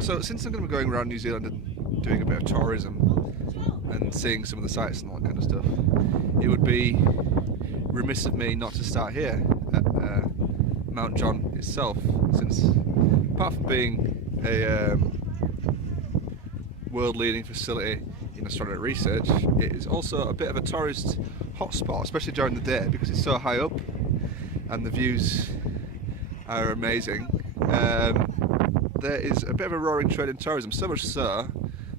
So since I'm going to be going around New Zealand and doing a bit of tourism and seeing some of the sights and all that kind of stuff, it would be remiss of me not to start here at Mount John itself, since apart from being a world-leading facility in astronomical research, it is also a bit of a tourist hotspot, especially during the day because it's so high up and the views are amazing. There is a bit of a roaring trade in tourism, so much so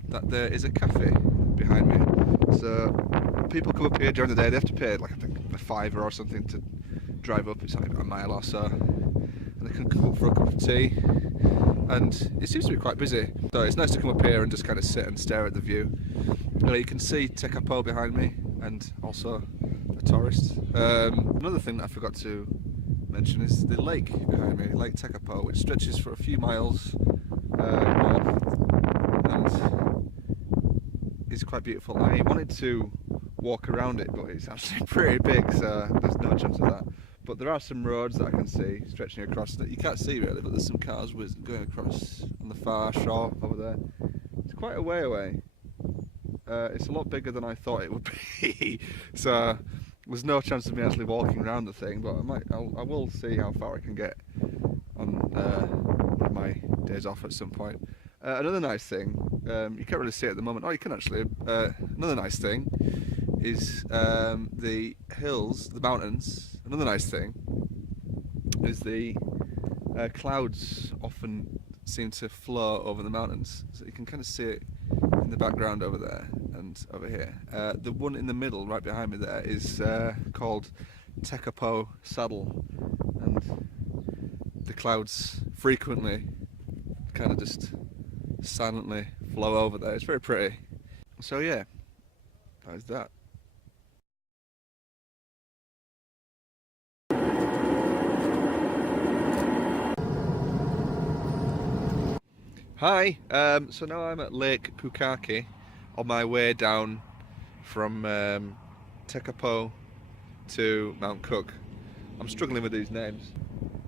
that there is a cafe behind me. So people come up here during the day, they have to pay like I think a £5 or something to drive up, it's like a mile or so, and they can come up for a cup of tea, and it seems to be quite busy. So it's nice to come up here and just kind of sit and stare at the view. You can see Tekapo behind me, and also a tourist. Another thing that I forgot to mention is the lake behind me, Lake Tekapo, which stretches for a few miles north and is quite beautiful. I wanted to walk around it, but it's actually pretty big, so there's no chance of that. But there are some roads that I can see stretching across that you can't see really, but there's some cars going across on the far shore over there. It's quite a way away. It's a lot bigger than I thought it would be, so there's no chance of me actually walking around the thing, but I will see how far I can get on one of my days off at some point. Another nice thing, you can't really see it at the moment. Oh, you can actually. Another nice thing is the hills, the mountains. Another nice thing is the clouds often seem to flow over the mountains, so you can kind of see it in the background over there and over here. The one in the middle, right behind me there, is called Tekapo Saddle, and the clouds frequently kind of just silently flow over there. It's very pretty. So yeah, that is that. Hi, so now I'm at Lake Pukaki on my way down from Tekapo to Mount Cook. I'm struggling with these names.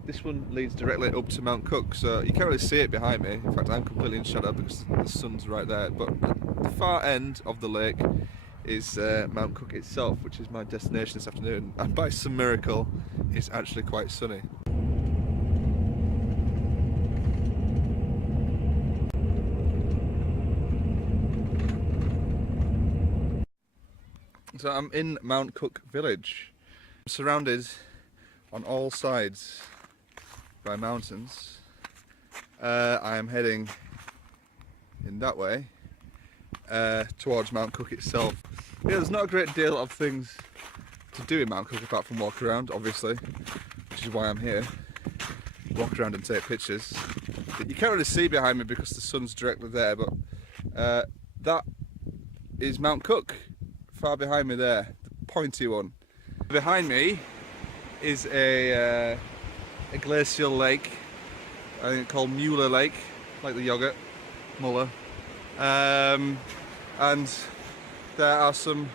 This one leads directly up to Mount Cook, so you can't really see it behind me. In fact, I'm completely in shadow because the sun's right there. But at the far end of the lake is Mount Cook itself, which is my destination this afternoon. And by some miracle, it's actually quite sunny. So I'm in Mount Cook village. I'm surrounded on all sides by mountains. I am heading in that way towards Mount Cook itself. Yeah, there's not a great deal of things to do in Mount Cook apart from walk around, obviously, which is why I'm here. Walk around and take pictures. You can't really see behind me because the sun's directly there, but that is Mount Cook. Far behind me there, the pointy one. Behind me is a glacial lake, I think called Muller Lake, like the yogurt, Muller. And there are some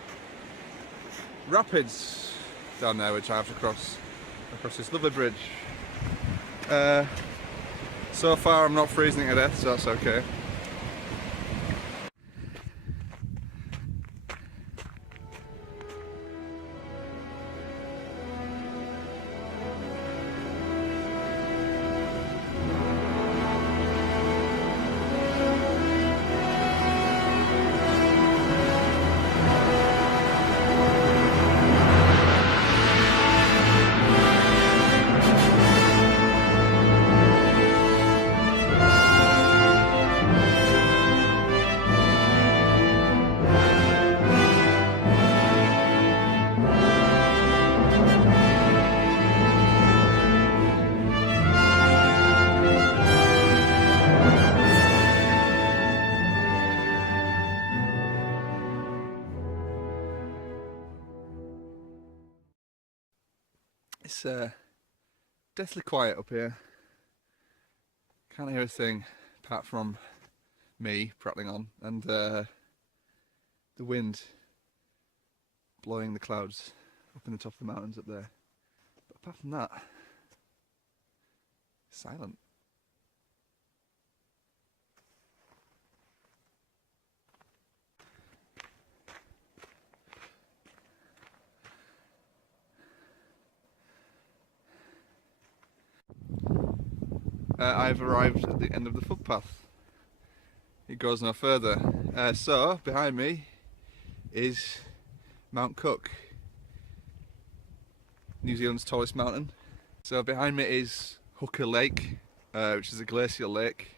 rapids down there which I have to cross across this lovely bridge. So far I'm not freezing to death, so that's okay. It's deathly quiet up here. Can't hear a thing apart from me prattling on and the wind blowing the clouds up in the top of the mountains up there. But apart from that, silent. I've arrived at the end of the footpath. It goes no further. So behind me is Mount Cook, New Zealand's tallest mountain. So behind me is Hooker Lake, which is a glacial lake.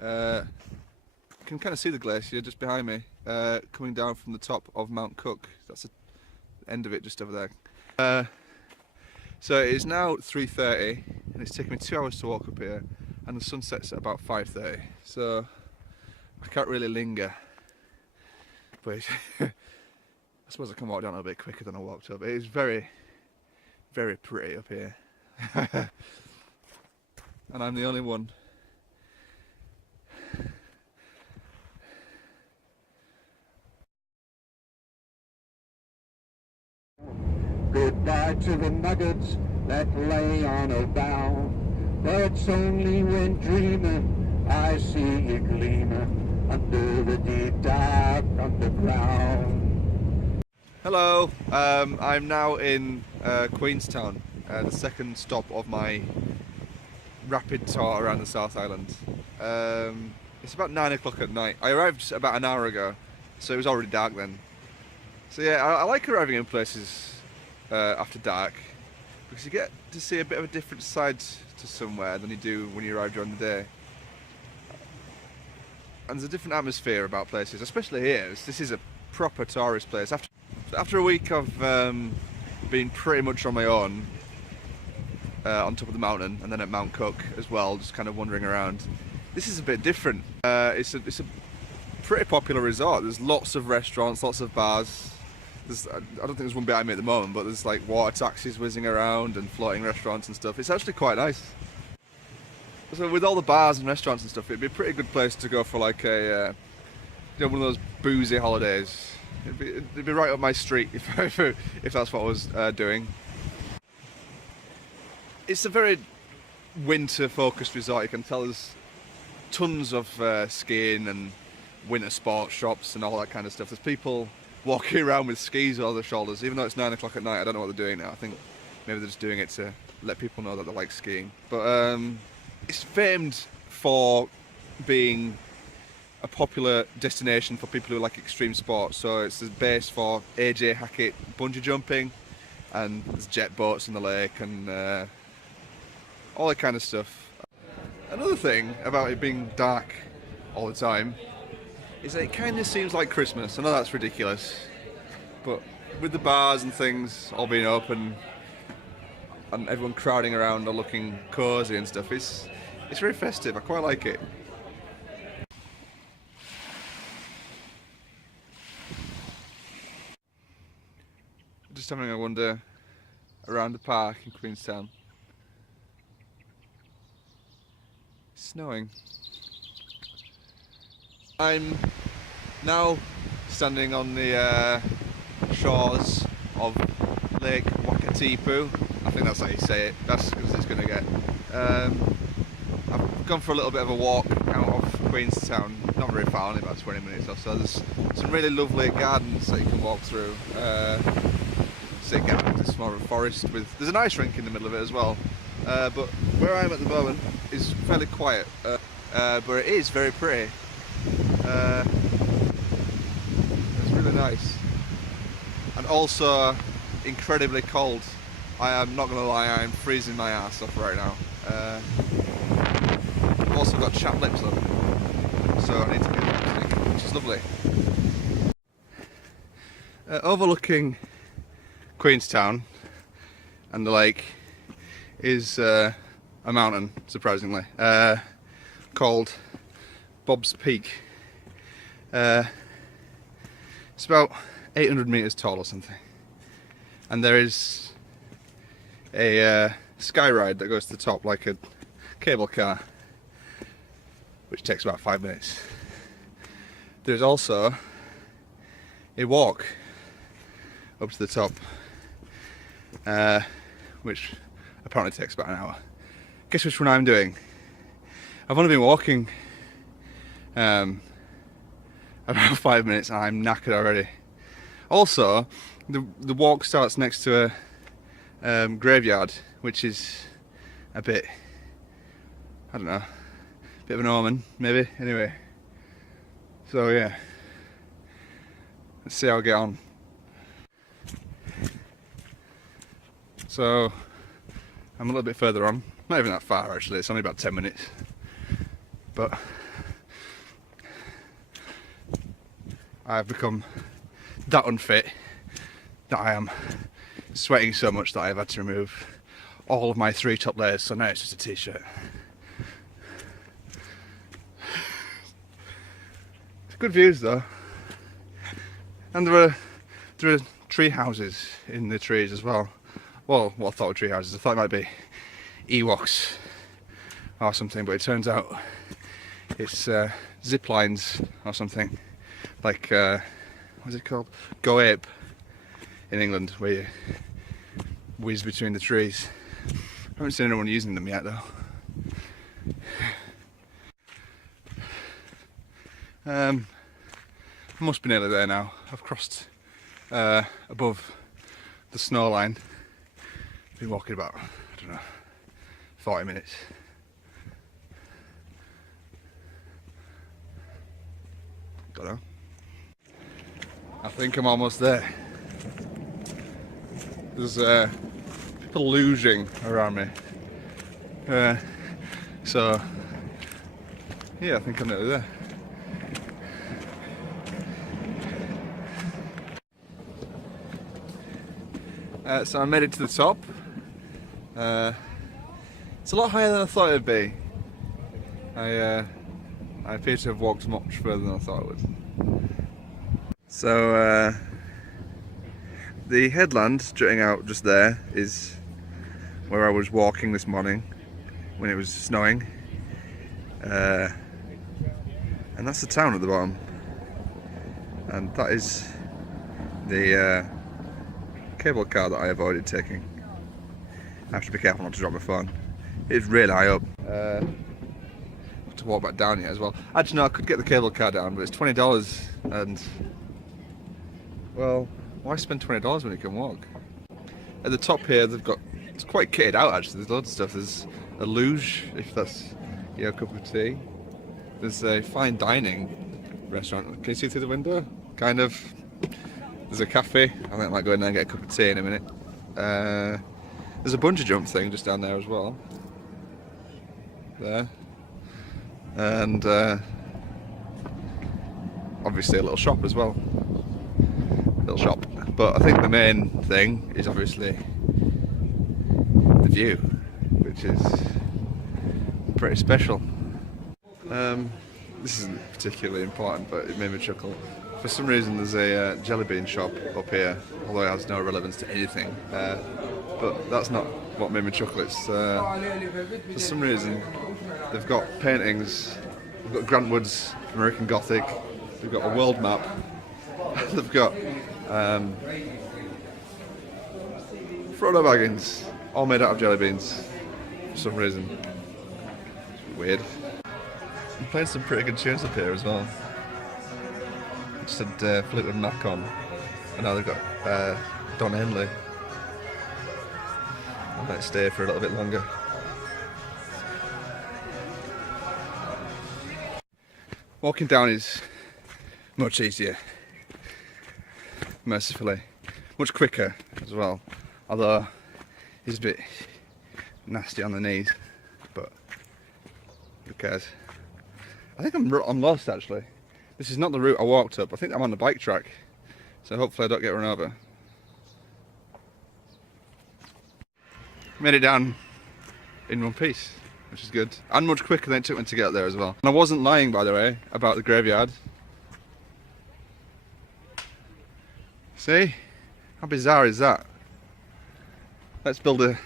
You can kind of see the glacier just behind me, coming down from the top of Mount Cook. That's the end of it, just over there. So it is now 3:30, and it's taken me 2 hours to walk up here, and the sun sets at about 5:30. So I can't really linger, but I suppose I can walk down a bit quicker than I walked up. It is very, very pretty up here, and I'm the only one. Goodbye to the nuggets that lay on a bough. That's only when dreaming I see you gleaming under the deep dark underground. Hello, I'm now in Queenstown, the second stop of my rapid tour around the South Island. It's about 9 o'clock at night. I arrived about an hour ago, so it was already dark then. So yeah, I like arriving in places after dark, because you get to see a bit of a different side to somewhere than you do when you arrive during the day. And there's a different atmosphere about places, especially here. This is a proper tourist place. After a week of being pretty much on my own on top of the mountain, and then at Mount Cook as well, just kind of wandering around, this is a bit different. It's a pretty popular resort. There's lots of restaurants, lots of bars. I don't think there's one behind me at the moment, but there's like water taxis whizzing around and floating restaurants and stuff. It's actually quite nice. So with all the bars and restaurants and stuff, it'd be a pretty good place to go for like a, one of those boozy holidays. It'd be right up my street if that's what I was doing. It's a very winter-focused resort. You can tell there's tons of skiing and winter sports shops and all that kind of stuff. There's people walking around with skis over their shoulders, even though it's 9 o'clock at night. I don't know what they're doing now. I think maybe they're just doing it to let people know that they like skiing. But it's famed for being a popular destination for people who like extreme sports. So it's the base for AJ Hackett bungee jumping, and there's jet boats in the lake and all that kind of stuff. Another thing about it being dark all the time is that it kind of seems like Christmas. I know that's ridiculous, but with the bars and things all being open and everyone crowding around or looking cosy and stuff, it's very festive. I quite like it. Just having a wander around the park in Queenstown. It's snowing. I'm now standing on the shores of Lake Wakatipu. I think that's how you say it. That's as it's going to get. I've gone for a little bit of a walk out of Queenstown, not very far, only about 20 minutes or so. There's some really lovely gardens that you can walk through. It's more of a forest there's an ice rink in the middle of it as well. But where I am at the moment is fairly quiet, but it is very pretty. It's really nice, and also incredibly cold. I am not going to lie, I am freezing my ass off right now. I've also got chapped lips on, so I need to get lipstick, which is lovely. Overlooking Queenstown and the lake is a mountain, surprisingly, called Bob's Peak. It's about 800 meters tall or something, and there is a sky ride that goes to the top like a cable car, which takes about 5 minutes. There's also a walk up to the top, which apparently takes about an hour. Guess which one I'm doing? I've only been walking about 5 minutes and I'm knackered already. Also, the walk starts next to a graveyard, which is a bit I don't know, bit of an omen, maybe. Anyway, so yeah, let's see how I get on. So I'm a little bit further on, not even that far actually, it's only about 10 minutes, but I've become that unfit that I am sweating so much that I've had to remove all of my 3 top layers, so now it's just a t-shirt. Good views though, and there are tree houses in the trees as well. Well, what I thought were tree houses, I thought it might be Ewoks or something, but it turns out it's zip lines or something, like what's it called? Go ape in England, where you whiz between the trees. I haven't seen anyone using them yet though. I must be nearly there now. I've crossed above the snow line. Been walking about, I don't know, 40 minutes. Don't know. I think I'm almost there. There's people losing around me. So yeah, I think I'm nearly there. So I made it to the top. It's a lot higher than I thought it'd be. I appear to have walked much further than I thought I would. So the headland jutting out just there is where I was walking this morning when it was snowing, and that's the town at the bottom, and that is the cable car that I avoided taking. I have to be careful not to drop my phone. It's really high up. I have to walk back down here as well. Actually no, I could get the cable car down, but it's $20, and well, why spend $20 when you can walk? At the top here they've got, it's quite kitted out actually, there's loads of stuff. There's a luge, if that's your cup of tea. There's a fine dining restaurant, can you see through the window? Kind of. There's a cafe, I think I might go in there and get a cup of tea in a minute. There's a bungee jump thing just down there as well. There. And obviously a little shop as well. Little shop. But I think the main thing is obviously the view, which is pretty special. This isn't particularly important, but it made me chuckle. For some reason there's a jelly bean shop up here, although it has no relevance to anything. But that's not what made me chuckle. It's for some reason they've got paintings. They've got Grant Wood's American Gothic. They've got a world map. They've got Frodo Baggins, all made out of jelly beans for some reason. It's weird. I'm playing some pretty good tunes up here as well. Just had Fleetwood Mac on, and now they've got Don Henley. I might stay for a little bit longer. Walking down is much easier, mercifully. Much quicker as well, although it's a bit nasty on the knees, but who cares. I think I'm lost actually. This is not the route I walked up. I think I'm on the bike track, so hopefully I don't get run over. Made it down in one piece, which is good, and much quicker than it took me to get there as well. And I wasn't lying, by the way, about the graveyard. See? How bizarre is that? Let's build a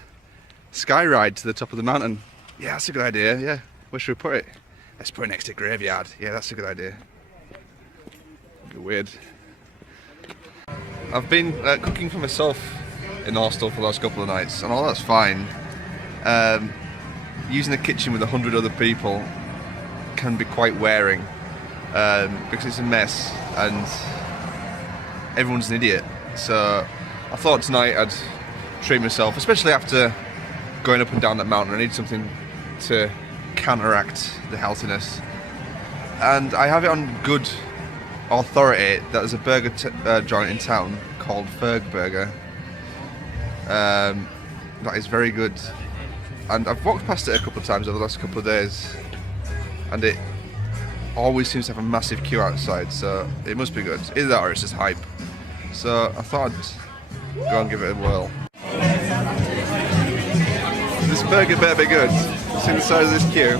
sky ride to the top of the mountain. Yeah, that's a good idea, yeah. Where should we put it? Let's put it next to a graveyard. Yeah, that's a good idea. Weird. I've been cooking for myself in the hostel for the last couple of nights, and all that's fine. Using the kitchen with 100 other people can be quite wearing, because it's a mess and everyone's an idiot. So I thought tonight I'd treat myself, especially after going up and down that mountain. I need something to counteract the healthiness. And I have it on good authority that there's a burger joint in town called Ferg Burger. That is very good. And I've walked past it a couple of times over the last couple of days, and it always seems to have a massive queue outside, so it must be good. Either that or it's just hype. So I thought I'd go and give it a whirl. This burger better be good. See the size of this queue.